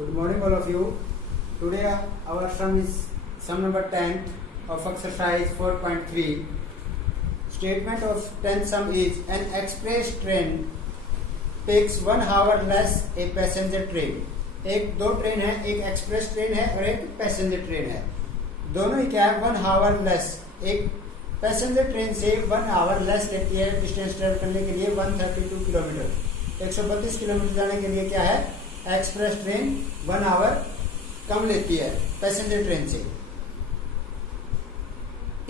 Good morning all of you. Today our sum is sum number 10 of exercise 4.3. Statement of 10th sum is an express train takes 1 hour less a passenger train. एक दो train है, एक express train है और एक passenger train है. दोनों ही क्या है 1 आवर लेस. एक पैसेंजर ट्रेन से 1 आवर लेस लेती है डिस्टेंस ट्रेवल करने के लिए 132 किलोमीटर. 132 किलोमीटर जाने के लिए क्या है एक्सप्रेस ट्रेन 1 आवर कम लेती है पैसेंजर ट्रेन से.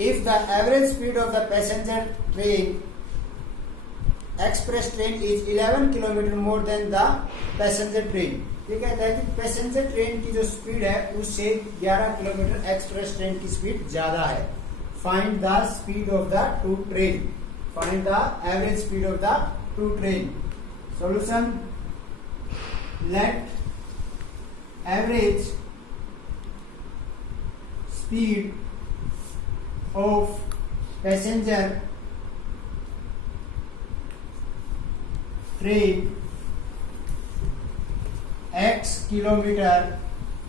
If the average speed of the passenger train express train is 11 kilometre more than the passenger train. ये कहता है कि पैसेंजर ट्रेन की जो स्पीड है उससे 11 किलोमीटर एक्सप्रेस ट्रेन की स्पीड ज्यादा है. Find the speed of the two train. Find the average speed of the two train. Solution. Let average speed of passenger train x kilometre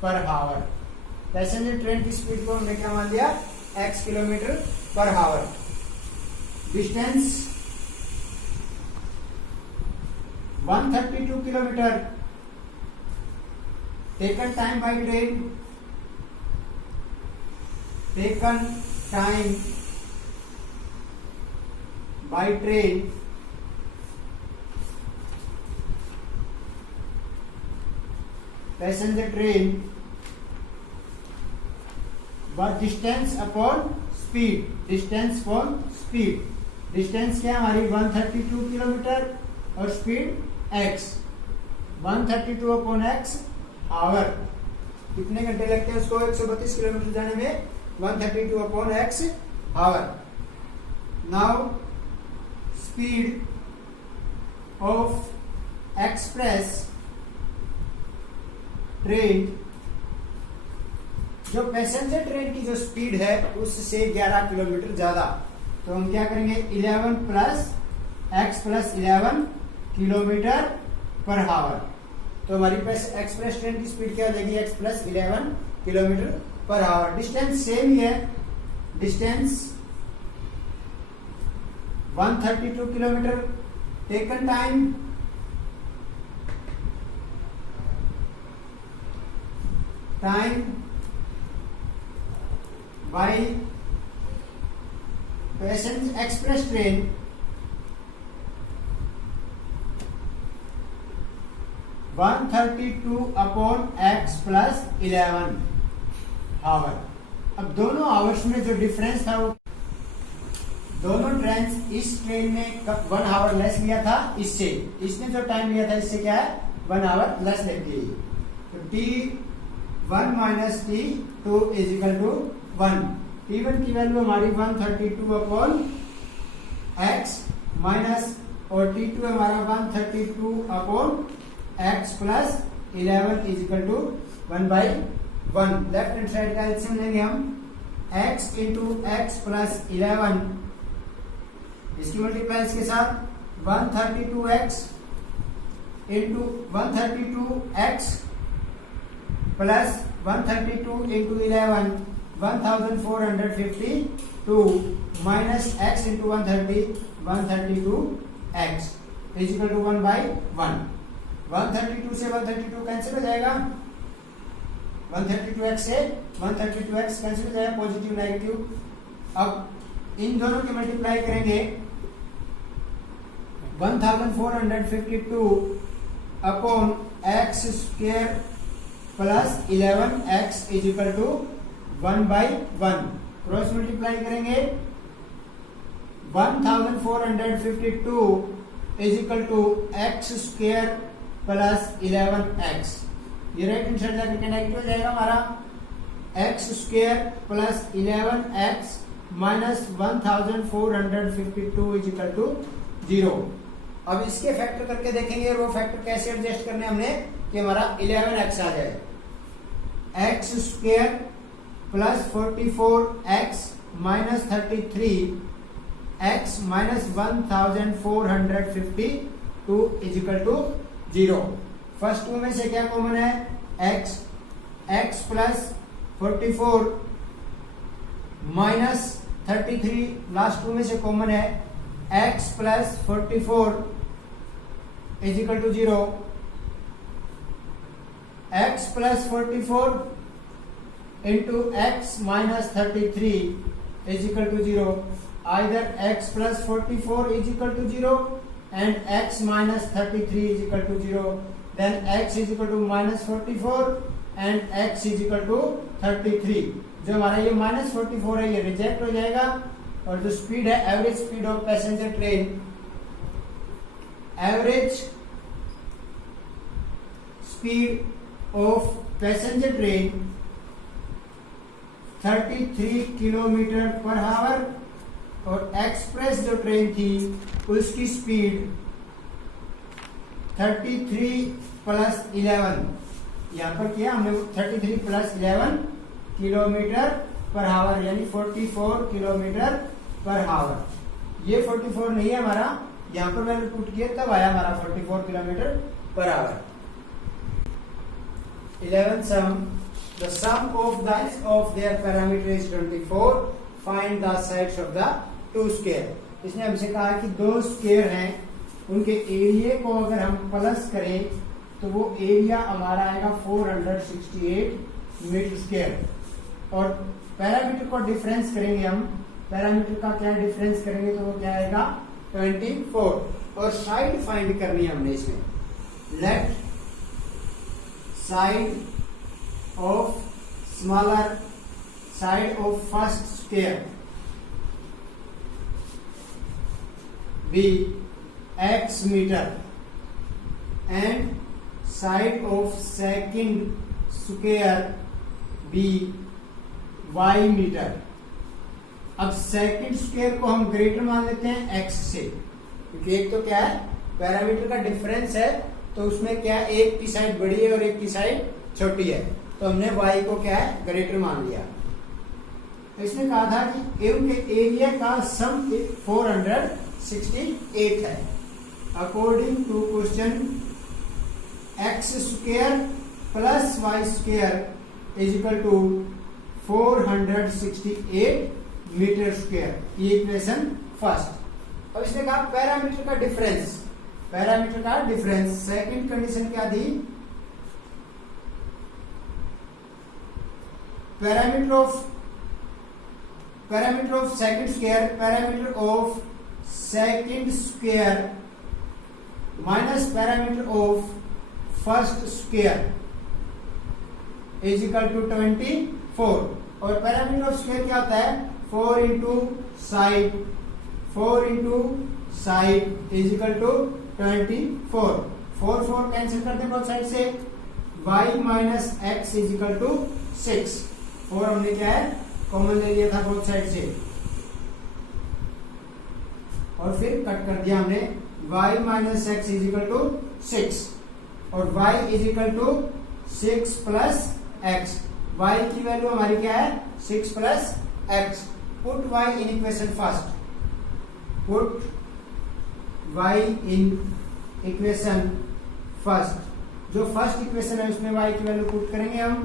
per our. Passenger train की speed को हमने क्या मान लिया x kilometre per hour. Distance 132 kilometre. Taken time by train. Taken time by train. Passenger train. But distance upon speed. Distance upon speed. Distance क्या हमारी 132 kilometre और speed x. 132 upon x hour. कितने घंटे लगते हैं उसको 132 किलोमीटर जाने में 132 upon x hour. Now speed of express train. जो पैसेंजर ट्रेन की जो स्पीड है उससे 11 किलोमीटर ज्यादा. तो हम क्या करेंगे 11 plus x plus 11 kilometre per our. तो हमारी एक्सप्रेस ट्रेन की स्पीड क्या हो जाएगी x plus 11 kilometre per hour. Distance same ही है. Distance 132 kilometre. Taken time by passenger express train 132 upon x plus 11 hour. अब दोनों आवर्स में जो डिफरेंस था वो दोनों ट्रेन इस ट्रेन ने 1 आवर लेस लिया था इससे. इसने जो टाइम लिया था इससे क्या है 1 आवर लेस लेती है. तो t1 minus t2 is equal to 1. t1 की वैल्यू हमारी 132 अपॉन x माइनस और t2 हमारा 132 upon x plus 11 is equal to 1 by 1. Left hand side का एलसीएम लेंगे हम. x इंटू एक्स प्लस 11 इसकी मल्टीप्लाइज के साथ 132x into 132x plus 132 into 11 1452 minus x into 132x is equal to 1 by 1. 132 से 132 cancel हो जाएगा. 132x से 132x कैंसिल हो जाएगा पॉजिटिव नेगेटिव. अब इन दोनों के मल्टीप्लाई करेंगे 1452 upon x square plus 11x is equal to 1 by 1. Cross multiply करेंगे 1452 is equal to x square plus 11x. ये राइट हैंड साइड जाकर नेगेटिव हो जाएगा हमारा. x square plus 11x minus 1452 is equal to 0. अब इसके factor करके देखेंगे और वो फैक्टर कैसे एडजस्ट करने हमने कि हमारा 11x आ जाए. x square plus 44x minus 33x minus 1452 is equal to 0. First two में से क्या कॉमन है? x, x plus 44 minus 33, last two में से कॉमन है x plus 44 is equal to 0, x plus 44 into x minus 33 is equal to 0. Either x plus 44 is equal to 0 and x minus 33 is equal to 0. Then x is equal to minus 44 and x is equal to 33. जो हमारा ये minus 44 है ये reject हो जाएगा और जो speed है average speed of passenger train, average speed of passenger train 33 kilometre per our और एक्सप्रेस जो ट्रेन थी उसकी स्पीड 33 प्लस 11, यहाँ पर किया हमने 33 प्लस 11 किलोमीटर पर आवर यानी 44 किलोमीटर पर आवर। ये 44 नहीं है हमारा, यहाँ पर मैंने पुट किया तब आया हमारा 44 kilometre per hour. 11 sum, the sum of their parameter is 24. Find the sides of the two square. इसने हमसे कहा कि दो स्क्वायर हैं, उनके एरिया को अगर हम प्लस करें तो वो एरिया हमारा आएगा 468 मीटर स्क्वायर। और पैरामीटर को डिफरेंस करेंगे हम, पैरामीटर का क्या डिफरेंस करेंगे तो वो क्या आएगा 24। और साइड फाइंड करनी है हमने इसमें। Let side of smaller side of first square be x meter and side of second square be y meter। अब सेकंड स्क्वायर को हम ग्रेटर मान लेते हैं x से, क्योंकि एक तो क्या है पैरामीटर का डिफरेंस है तो उसमें क्या एक की साइड बड़ी है और एक की साइड छोटी है, तो हमने y को क्या है ग्रेटर मान लिया। इसने कहा था कि उनके एरिया का सम 468 है। According to question x square plus y square is equal to 468 metre square, ये इक्वेशन फर्स्ट। अब इसने कहा पैरामीटर का डिफरेंस, पैरामीटर का डिफरेंस सेकंड कंडीशन क्या दी? Parameter of second square, parameter of second square minus parameter of first square is equal to 24। और parameter of square क्या होता है? 4 into side, 4 into side is equal to 24। 4 4 cancel कर दे both side से, y minus x is equal to 6। 4 हमने क्या है कॉमन ले लिया था बोथ साइड से और फिर कट कर दिया हमने, y minus x is equal to 6 और y is equal to 6 plus x. y की वैल्यू हमारी क्या है 6 प्लस एक्स। Put y in equation first, put y in equation first. जो फर्स्ट इक्वेशन है उसमें y की वैल्यू पुट करेंगे हम,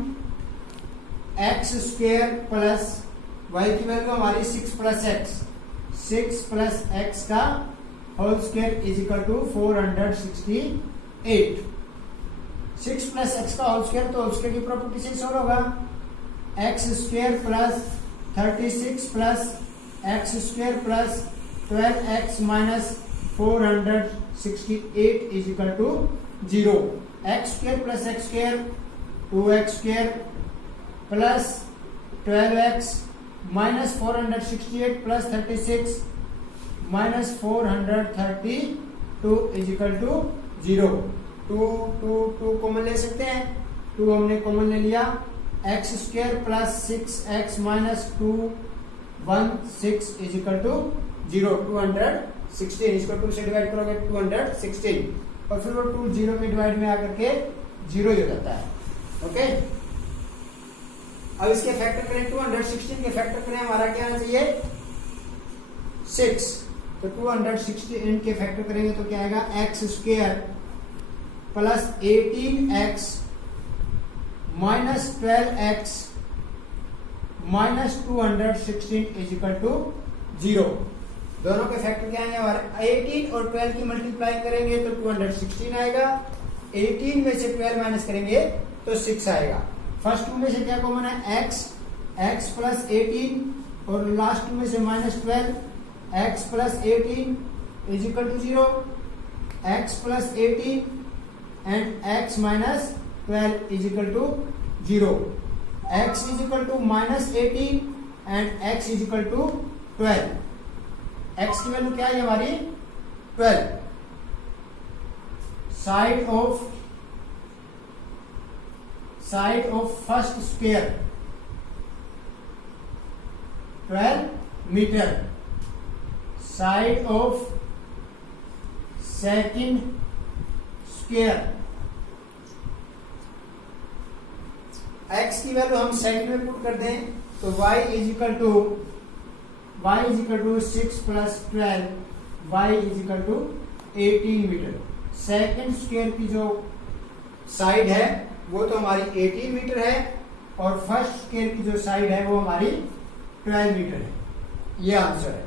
एक्स स्क्वायर प्लस y की वैल्यू हमारी 6 प्लस एक्स, 6 प्लस एक्स का whole square is equal to 468। 6 plus x का होल स्क्वायर तो होल स्क्वायर की प्रॉपर्टी से सॉल्व होगा। X square plus 36 plus x square plus 12x minus 468 is equal to 0। X square plus x square 2x square plus 12x minus 468 plus 36 minus 432 is equal to 0। 2 common ले सकते हैं, 2 हमने common ले लिया। X square plus 6x minus 216 is equal to 0, 216। इसको 2 से divide करोगे 216 और फिर वो 2 0 के डिवाइड में आकर के 0 ही हो जाता है। ओके, अब इसके फैक्टर करें 216 के फैक्टर करें, हमारा क्या आना चाहिए 6। तो 216 के फैक्टर करेंगे तो क्या आएगा x square plus 18x minus 12x minus 216 is equal to 0। दोनों के फैक्टर क्या आएंगे हमारे? 18 और 12 की मल्टीप्लाई करेंगे तो 216 आएगा, 18 में से 12 माइनस करेंगे तो 6 आएगा। फर्स्ट टू में से क्या कॉमन है? x प्लस 18 और लास्ट टू में से minus 12, x plus 18 is equal to 0, x plus 18 and x minus 12 is equal to 0, x is equal to minus 18 and x is equal to 12। x की वैल्यू क्या है हमारी? 12। Side of first square 12 metre, side of second square. x की वैल्यू हम side में put कर दें तो y is equal to 6 plus 12, y is equal to 18 metre. Second square की जो साइड है वो तो हमारी 18 मीटर है और फर्स्ट स्क्वायर की जो साइड है वो हमारी 12 मीटर है। ये आंसर है।